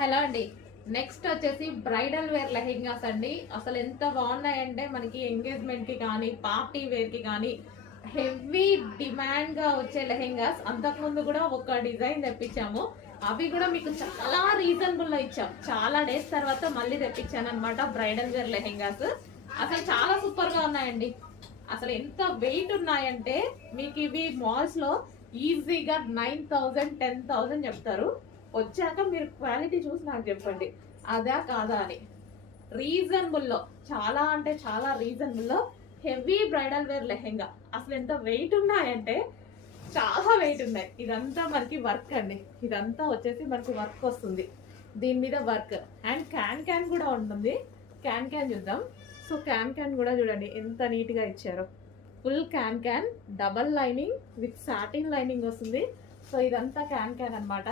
Hello అండి. Next వచ్చేసి bridal wear lehengas అండి. అసలు ఎంత బాగున్నాయంటే మనకి ఎంగేజ్మెంట్ కి కానీ పార్టీ వేర్ కి కానీ హెవీ డిమాండ్ గా వచ్చే లెహెంగాస్. అంతకుముందు కూడా ఒక డిజైన్ తెప్పించాము, అవి కూడా మీకు చాలా రీజనబుల్ లో ఇచ్చాం. చాలా డేస్ తర్వాత మళ్ళీ తెప్పించాను అనమాట బ్రైడల్ వేర్ లెహెంగాస్. అసలు చాలా సూపర్ గా ఉన్నాయండి. అసలు ఎంత వెయిట్ ఉన్నాయంటే మీకు ఇవి మాల్స్ లో ఈజీగా 9,000 10,000 చెప్తారు. వచ్చాక మీరు క్వాలిటీ చూసి నాకు చెప్పండి అదా కాదా అని. రీజనబుల్లో, చాలా అంటే చాలా రీజనబుల్లో హెవీ బ్రైడల్ వేర్ లెహెంగా. అసలు ఎంత వెయిట్ ఉన్నాయంటే చాలా వెయిట్ ఉన్నాయి. ఇదంతా మనకి వర్క్ అండి. ఇదంతా వచ్చేసి మనకి వర్క్ వస్తుంది, దీని మీద వర్క్. అండ్ క్యాన్ కూడా ఉంటుంది. క్యాన్ చూద్దాం. సో క్యాన్ కూడా చూడండి ఎంత నీట్గా ఇచ్చారో. Full can double lining with satin lining వస్తుంది. సో ఇదంతా క్యాన్ అనమాట.